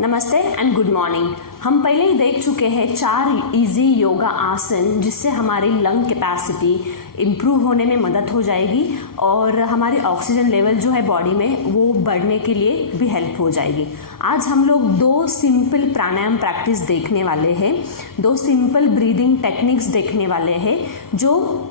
नमस्ते and good morning. हम पहले ही देख चुके हैं 4 इजी योगा आसन जिससे हमारी लंग कैपेसिटी इम्प्रूव होने में मदद हो जाएगी और हमारी ऑक्सीजन लेवल जो है बॉडी में वो बढ़ने के लिए भी हेल्प हो जाएगी। आज हम लोग 2 सिंपल प्राणायाम प्रैक्टिस देखने वाले हैं, 2 सिंपल ब्रीदिंग टेक्निक्स देखने वाले हैं जो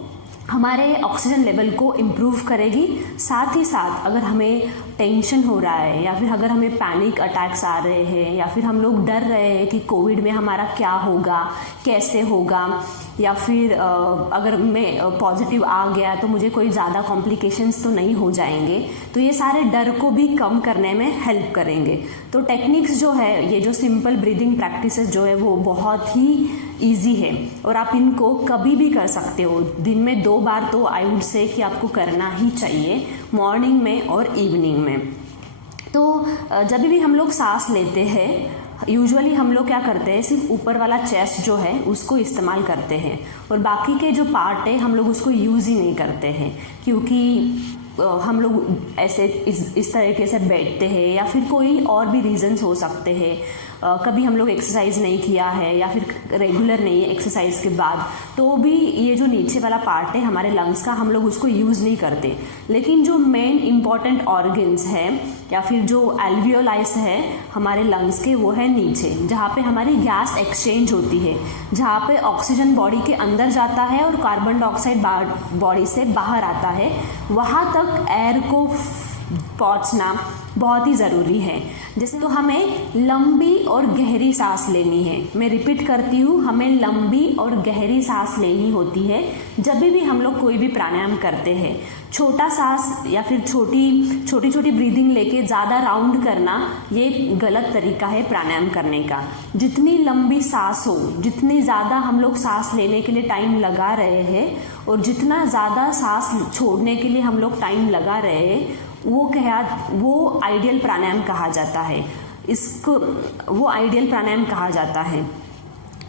हमारे ऑक्सीजन लेवल को इम्प्रूव करेगी। साथ ही साथ अगर हमें टेंशन हो रहा है या फिर अगर हमें पैनिक अटैक्स आ रहे हैं या फिर हम लोग डर रहे हैं कि कोविड में हमारा क्या होगा, कैसे होगा, या फिर अगर मैं पॉजिटिव आ गया तो मुझे कोई ज़्यादा कॉम्प्लिकेशंस तो नहीं हो जाएंगे, तो ये सारे डर को भी कम करने में हेल्प करेंगे। तो टेक्निक्स जो है, ये जो सिंपल ब्रीदिंग प्रैक्टिसेस जो है वो बहुत ही ईजी है और आप इनको कभी भी कर सकते हो। दिन में 2 बार तो आई वुड से कि आपको करना ही चाहिए, मॉर्निंग में और इवनिंग में। तो जब भी हम लोग सांस लेते हैं यूजुअली हम लोग क्या करते हैं, सिर्फ ऊपर वाला चेस्ट जो है उसको इस्तेमाल करते हैं और बाकी के जो पार्ट है हम लोग उसको यूज़ ही नहीं करते हैं, क्योंकि हम लोग ऐसे इस तरीके से बैठते हैं या फिर कोई और भी रीजंस हो सकते हैं। कभी हम लोग एक्सरसाइज नहीं किया है या फिर रेगुलर नहीं है एक्सरसाइज के बाद, तो भी ये जो नीचे वाला पार्ट है हमारे लंग्स का हम लोग उसको यूज़ नहीं करते। लेकिन जो मेन इम्पॉर्टेंट ऑर्गन्स है या फिर जो एल्वियोलाइज है हमारे लंग्स के, वो है नीचे, जहाँ पे हमारी गैस एक्सचेंज होती है, जहाँ पे ऑक्सीजन बॉडी के अंदर जाता है और कार्बन डाइऑक्साइड बॉडी से बाहर आता है। वहाँ तक एयर को पहुँचना बहुत ही ज़रूरी है। जैसे तो हमें लंबी और गहरी सांस लेनी है। मैं रिपीट करती हूँ, हमें लंबी और गहरी सांस लेनी होती है जब भी हम लोग कोई भी प्राणायाम करते हैं। छोटा सांस या फिर छोटी छोटी ब्रीदिंग लेके ज़्यादा राउंड करना ये गलत तरीका है प्राणायाम करने का। जितनी लंबी सांस हो, जितनी ज़्यादा हम लोग सांस लेने के लिए टाइम लगा रहे हैं और जितना ज़्यादा सांस छोड़ने के लिए हम लोग टाइम लगा रहे हैं, वो आइडियल प्राणायाम कहा जाता है। इसको वो आइडियल प्राणायाम कहा जाता है।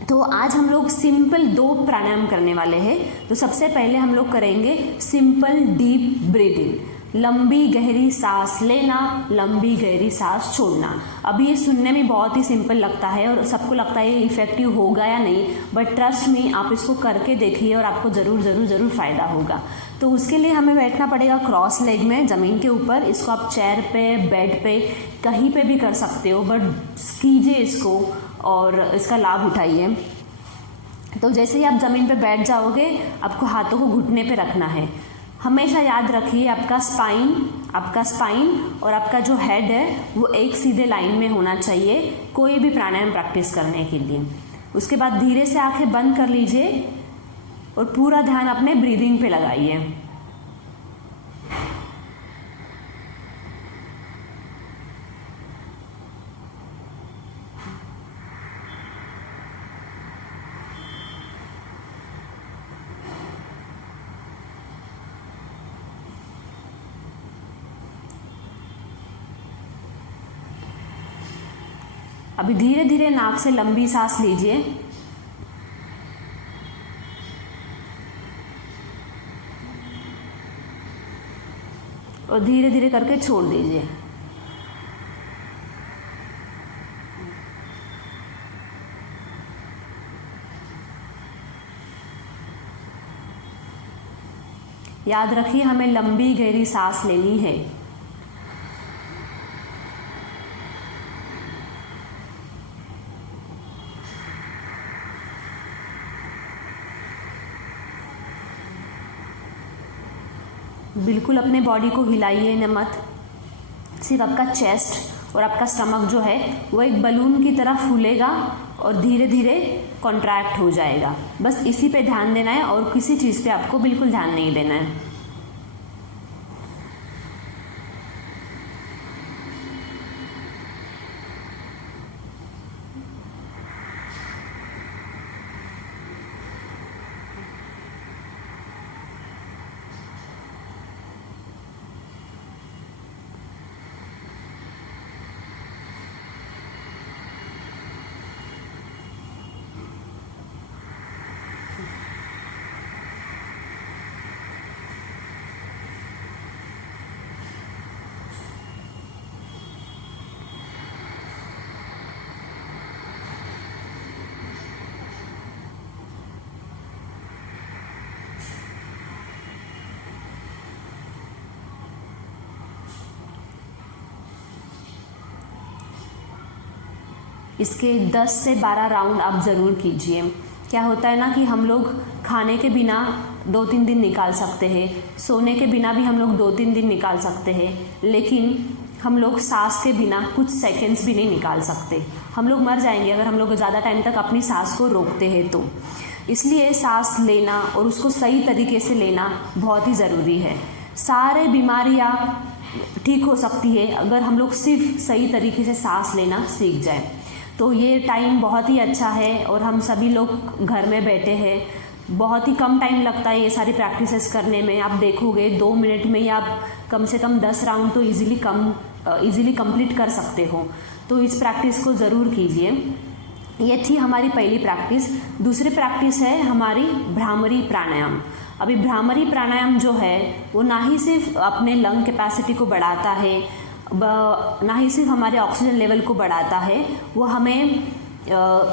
तो आज हम लोग सिंपल 2 प्राणायाम करने वाले हैं। तो सबसे पहले हम लोग करेंगे सिंपल डीप ब्रीदिंग, लंबी गहरी सांस लेना, लंबी गहरी सांस छोड़ना। अभी ये सुनने में बहुत ही सिंपल लगता है और सबको लगता है ये इफेक्टिव होगा या नहीं, बट ट्रस्ट मी, आप इसको करके देखिए और आपको ज़रूर फ़ायदा होगा। तो उसके लिए हमें बैठना पड़ेगा क्रॉस लेग में ज़मीन के ऊपर। इसको आप चेयर पे, बेड पे, कहीं पे भी कर सकते हो, बट कीजिए इसको और इसका लाभ उठाइए। तो जैसे ही आप ज़मीन पे बैठ जाओगे, आपको हाथों को घुटने पे रखना है। हमेशा याद रखिए आपका स्पाइन और आपका जो हेड है वो एक सीधे लाइन में होना चाहिए कोई भी प्राणायाम प्रैक्टिस करने के लिए। उसके बाद धीरे से आंखें बंद कर लीजिए और पूरा ध्यान अपने ब्रीदिंग पे लगाइए। अभी धीरे धीरे नाक से लंबी सांस लीजिए और धीरे धीरे करके छोड़ दीजिए। याद रखिए हमें लंबी गहरी सांस लेनी है। बिल्कुल अपने बॉडी को हिलाइए न मत। सिर्फ आपका चेस्ट और आपका स्टमक जो है वो एक बलून की तरह फूलेगा और धीरे धीरे कॉन्ट्रैक्ट हो जाएगा। बस इसी पे ध्यान देना है और किसी चीज़ पे आपको बिल्कुल ध्यान नहीं देना है। इसके 10 से 12 राउंड आप ज़रूर कीजिए। क्या होता है ना कि हम लोग खाने के बिना 2-3 दिन निकाल सकते हैं, सोने के बिना भी हम लोग 2-3 दिन निकाल सकते हैं, लेकिन हम लोग सांस के बिना कुछ सेकंड्स भी नहीं निकाल सकते। हम लोग मर जाएंगे अगर हम लोग ज़्यादा टाइम तक अपनी सांस को रोकते हैं तो। इसलिए सांस लेना और उसको सही तरीके से लेना बहुत ही ज़रूरी है। सारे बीमारियाँ ठीक हो सकती है अगर हम लोग सिर्फ सही तरीके से सांस लेना सीख जाए। तो ये टाइम बहुत ही अच्छा है और हम सभी लोग घर में बैठे हैं, बहुत ही कम टाइम लगता है ये सारी प्रैक्टिसेस करने में। आप देखोगे 2 मिनट में ही आप कम से कम 10 राउंड तो इजीली कंप्लीट कर सकते हो। तो इस प्रैक्टिस को ज़रूर कीजिए। ये थी हमारी पहली प्रैक्टिस। दूसरी प्रैक्टिस है हमारी भ्रामरी प्राणायाम। अभी भ्रामरी प्राणायाम जो है वो ना ही सिर्फ अपने लंग कैपेसिटी को बढ़ाता है, ना ही सिर्फ हमारे ऑक्सीजन लेवल को बढ़ाता है, वो हमें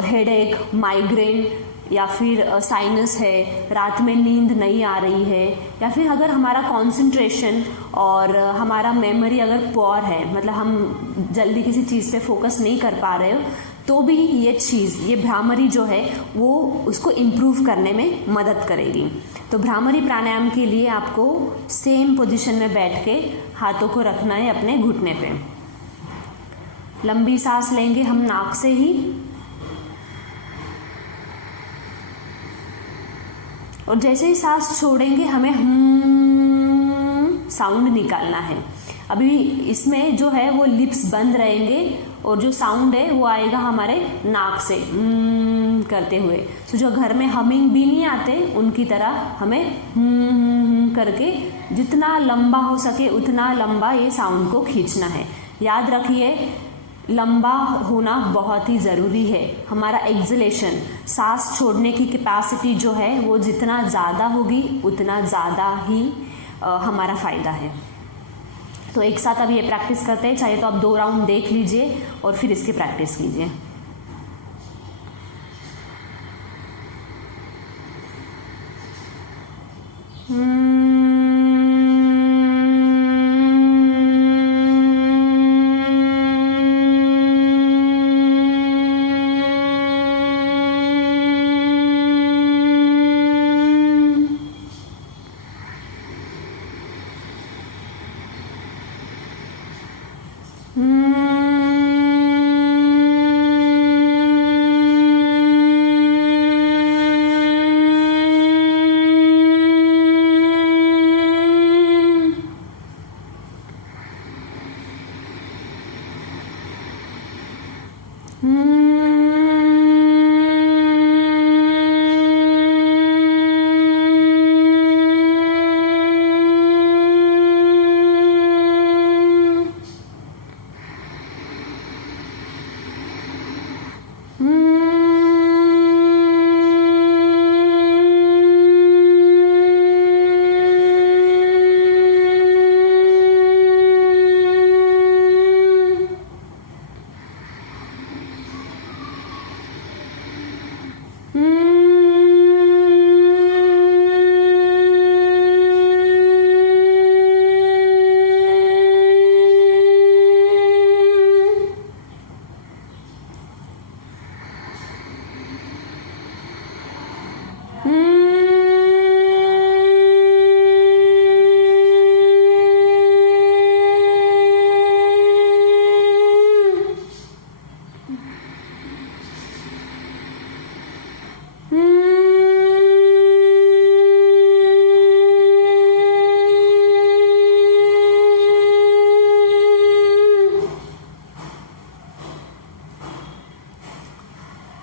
हेडेक, माइग्रेन या फिर साइनस है, रात में नींद नहीं आ रही है, या फिर अगर हमारा कंसंट्रेशन और हमारा मेमोरी अगर पुअर है, मतलब हम जल्दी किसी चीज़ पे फोकस नहीं कर पा रहे हो, तो भी ये भ्रामरी जो है वो उसको इम्प्रूव करने में मदद करेगी। तो भ्रामरी प्राणायाम के लिए आपको सेम पोजीशन में बैठ के हाथों को रखना है अपने घुटने पे। लंबी सांस लेंगे हम नाक से ही, और जैसे ही सांस छोड़ेंगे हमें साउंड निकालना है। अभी इसमें जो है वो लिप्स बंद रहेंगे और जो साउंड है वो आएगा हमारे नाक से करते हुए। तो जो घर में हमिंग भी नहीं आते उनकी तरह हमें करके जितना लंबा हो सके उतना लंबा ये साउंड को खींचना है। याद रखिए लंबा होना बहुत ही ज़रूरी है। हमारा एक्सलेशन, सांस छोड़ने की कैपेसिटी जो है वो जितना ज़्यादा होगी उतना ज़्यादा ही हमारा फ़ायदा है। तो एक साथ अब ये प्रैक्टिस करते हैं। चाहे तो आप 2 राउंड देख लीजिए और फिर इसकी प्रैक्टिस कीजिए।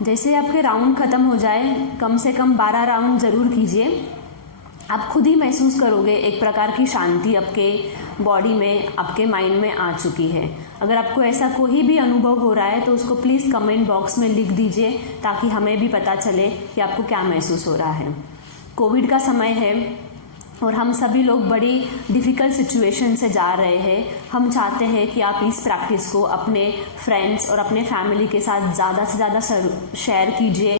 जैसे आपके राउंड ख़त्म हो जाए कम से कम 12 राउंड ज़रूर कीजिए। आप खुद ही महसूस करोगे एक प्रकार की शांति आपके बॉडी में, आपके माइंड में आ चुकी है। अगर आपको ऐसा कोई भी अनुभव हो रहा है तो उसको प्लीज़ कमेंट बॉक्स में लिख दीजिए ताकि हमें भी पता चले कि आपको क्या महसूस हो रहा है। कोविड का समय है और हम सभी लोग बड़ी डिफ़िकल्ट सिचुएशन से जा रहे हैं। हम चाहते हैं कि आप इस प्रैक्टिस को अपने फ्रेंड्स और अपने फैमिली के साथ ज़्यादा से ज़्यादा शेयर कीजिए।